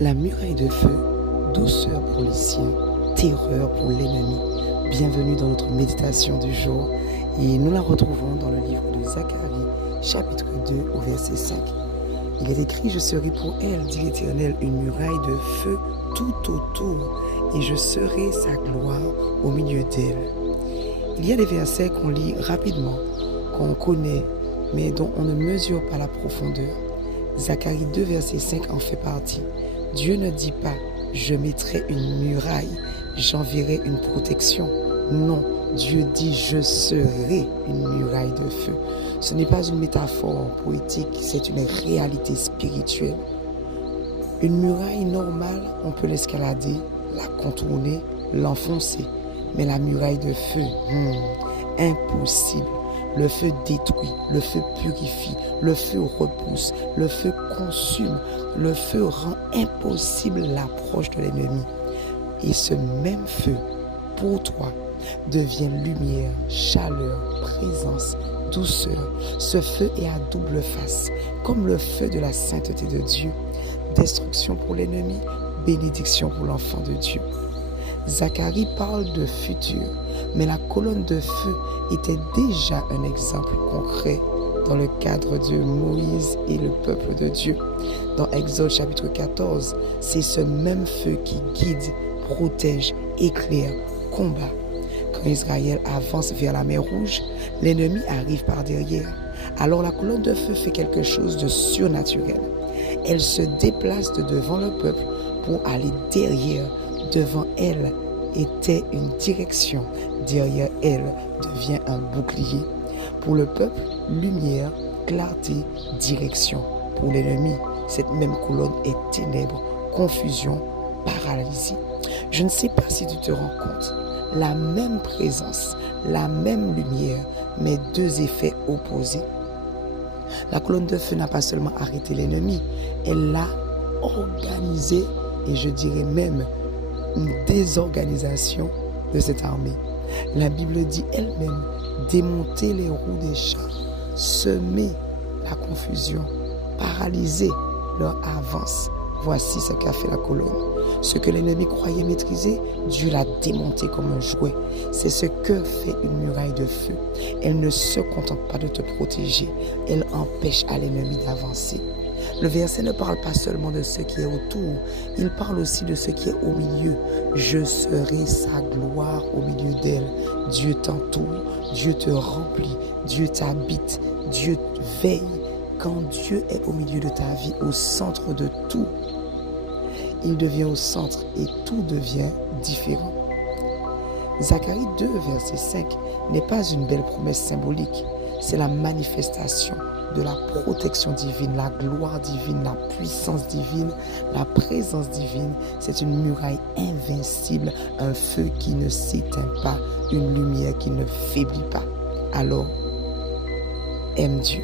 La muraille de feu, douceur pour les siens, terreur pour l'ennemi. Bienvenue dans notre méditation du jour et nous la retrouvons dans le livre de Zacharie, chapitre 2 au verset 5. Il est écrit « Je serai pour elle, dit l'Éternel, une muraille de feu tout autour et je serai sa gloire au milieu d'elle. » Il y a des versets qu'on lit rapidement, qu'on connaît, mais dont on ne mesure pas la profondeur. Zacharie 2, verset 5 en fait partie. Dieu ne dit pas « je mettrai une muraille, j'enverrai une protection ». Non, Dieu dit « je serai une muraille de feu ». Ce n'est pas une métaphore poétique, c'est une réalité spirituelle. Une muraille normale, on peut l'escalader, la contourner, l'enfoncer. Mais la muraille de feu, impossible. Le feu détruit, le feu purifie, le feu repousse, le feu consume, le feu rend impossible l'approche de l'ennemi. Et ce même feu, pour toi, devient lumière, chaleur, présence, douceur. Ce feu est à double face, comme le feu de la sainteté de Dieu. Destruction pour l'ennemi, bénédiction pour l'enfant de Dieu. Zacharie parle de futur, mais la colonne de feu était déjà un exemple concret dans le cadre de Moïse et le peuple de Dieu. Dans Exode chapitre 14, c'est ce même feu qui guide, protège, éclaire, combat. Quand Israël avance vers la mer Rouge, l'ennemi arrive par derrière. Alors la colonne de feu fait quelque chose de surnaturel. Elle se déplace de devant le peuple pour aller derrière. Devant elle était une direction. Derrière elle devient un bouclier. Pour le peuple, lumière, clarté, direction. Pour l'ennemi, cette même colonne est ténèbres, confusion, paralysie. Je ne sais pas si tu te rends compte. La même présence, la même lumière, mais deux effets opposés. La colonne de feu n'a pas seulement arrêté l'ennemi, elle l'a organisé et je dirais même une désorganisation de cette armée. La Bible dit elle-même démonter les roues des chars, semer la confusion, paralyser leur avance. Voici ce qu'a fait la colonne. Ce que l'ennemi croyait maîtriser, Dieu l'a démonté comme un jouet. C'est ce que fait une muraille de feu. Elle ne se contente pas de te protéger, elle empêche à l'ennemi d'avancer. Le verset ne parle pas seulement de ce qui est autour, il parle aussi de ce qui est au milieu. Je serai sa gloire au milieu d'elle. Dieu t'entoure, Dieu te remplit, Dieu t'habite, Dieu veille. Quand Dieu est au milieu de ta vie, au centre de tout, il devient au centre et tout devient différent. Zacharie 2, verset 5 n'est pas une belle promesse symbolique, c'est la manifestation de la protection divine, la gloire divine, la puissance divine, la présence divine. C'est une muraille invincible, un feu qui ne s'éteint pas, une lumière qui ne faiblit pas. Alors, aime Dieu.